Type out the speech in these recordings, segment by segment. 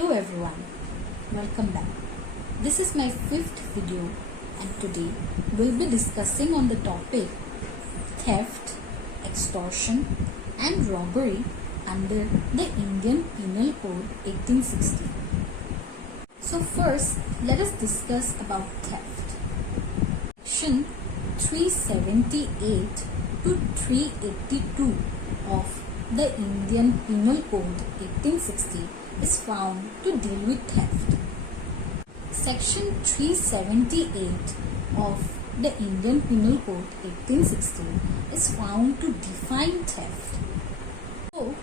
Hello everyone, welcome back. This is my 5th video and today we'll be discussing on the topic theft, extortion and robbery under the Indian Penal Code 1860. So first, let us discuss about theft. Section 378 to 382 of the Indian Penal Code 1860 is found to deal with theft. Section 378 of the Indian Penal Code 1860 is found to define theft. So,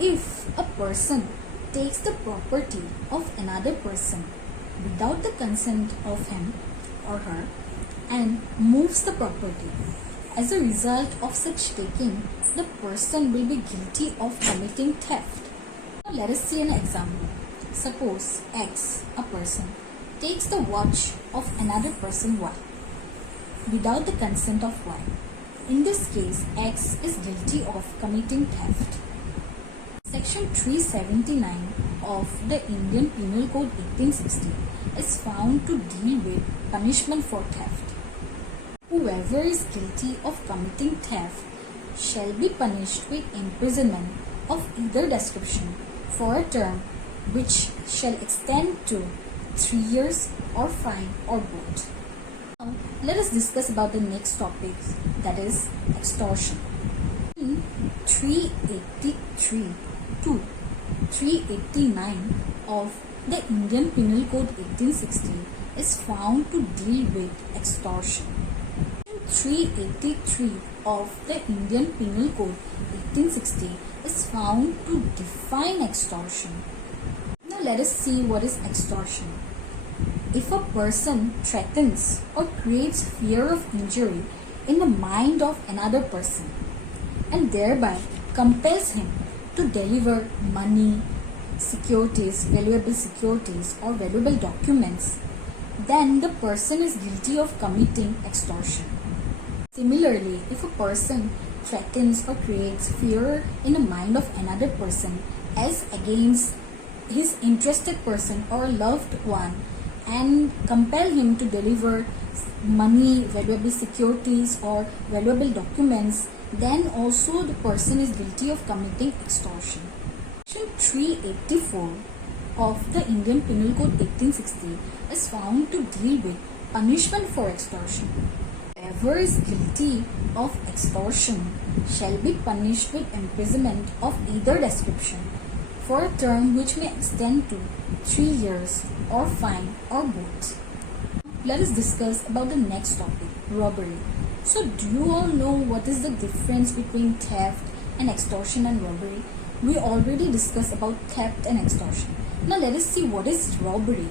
if a person takes the property of another person without the consent of him or her and moves the property, as a result of such taking, the person will be guilty of committing theft. Now let us see an example. Suppose X, a person, takes the watch of another person Y without the consent of Y. In this case, X is guilty of committing theft. Section 379 of the Indian Penal Code 1860 is found to deal with punishment for theft. Whoever is guilty of committing theft shall be punished with imprisonment of either description for a term which shall extend to 3 years or fine or both. Now, let us discuss about the next topic, that is extortion. In 383 to 389 of the Indian Penal Code 1860 is found to deal with extortion. 383 of the Indian Penal Code 1860 is found to define extortion. Now let us see what is extortion. If a person threatens or creates fear of injury in the mind of another person and thereby compels him to deliver money, securities, or valuable documents, then the person is guilty of committing extortion. Similarly, if a person threatens or creates fear in the mind of another person as against his interested person or loved one and compel him to deliver money, valuable securities or valuable documents, then also the person is guilty of committing extortion. Section 384 of the Indian Penal Code 1860 is found to deal with punishment for extortion. Whoever is guilty of extortion shall be punished with imprisonment of either description for a term which may extend to 3 years or fine or both. Let us discuss about the next topic, robbery. So do you all know what is the difference between theft and extortion and robbery? We already discussed about theft and extortion. Now let us see what is robbery.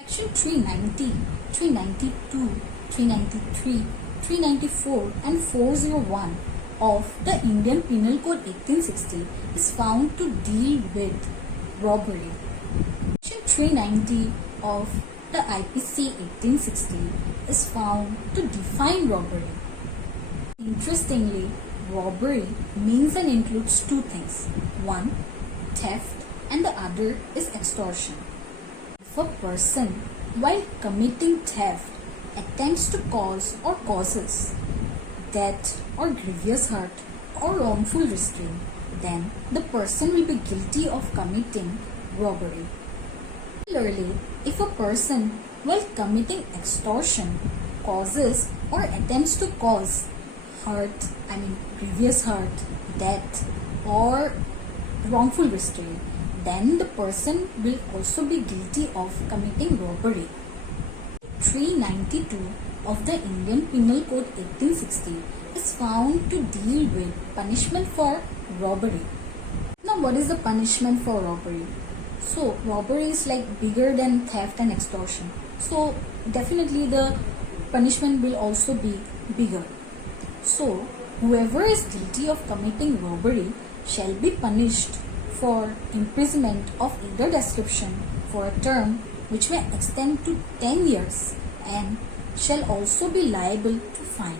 Section 390, 392, 393, 394 and 401 of the Indian Penal Code 1860 is found to deal with robbery. Section 390 of the IPC 1860 is found to define robbery. Interestingly, robbery means and includes two things. One, theft, and the other is extortion. If a person, while committing theft, attempts to cause or causes death or grievous hurt or wrongful restraint, then the person will be guilty of committing robbery. Similarly, if a person, while committing extortion, causes or attempts to cause grievous hurt, death or wrongful restraint, then the person will also be guilty of committing robbery. 392 of the Indian Penal Code 1860 is found to deal with punishment for robbery. Now what is the punishment for robbery? So robbery is like bigger than theft and extortion. So definitely the punishment will also be bigger. So whoever is guilty of committing robbery shall be punished for imprisonment of either description for a term which may extend to 10 years and shall also be liable to fine.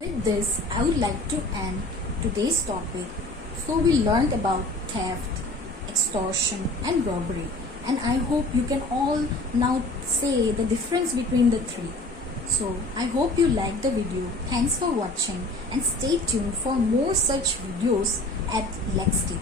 With this, I would like to end today's topic. So we learned about theft, extortion and robbery. and I hope you can all now say the difference between the three. So I hope you liked the video. Thanks for watching and stay tuned for more such videos at LEXCLIQ.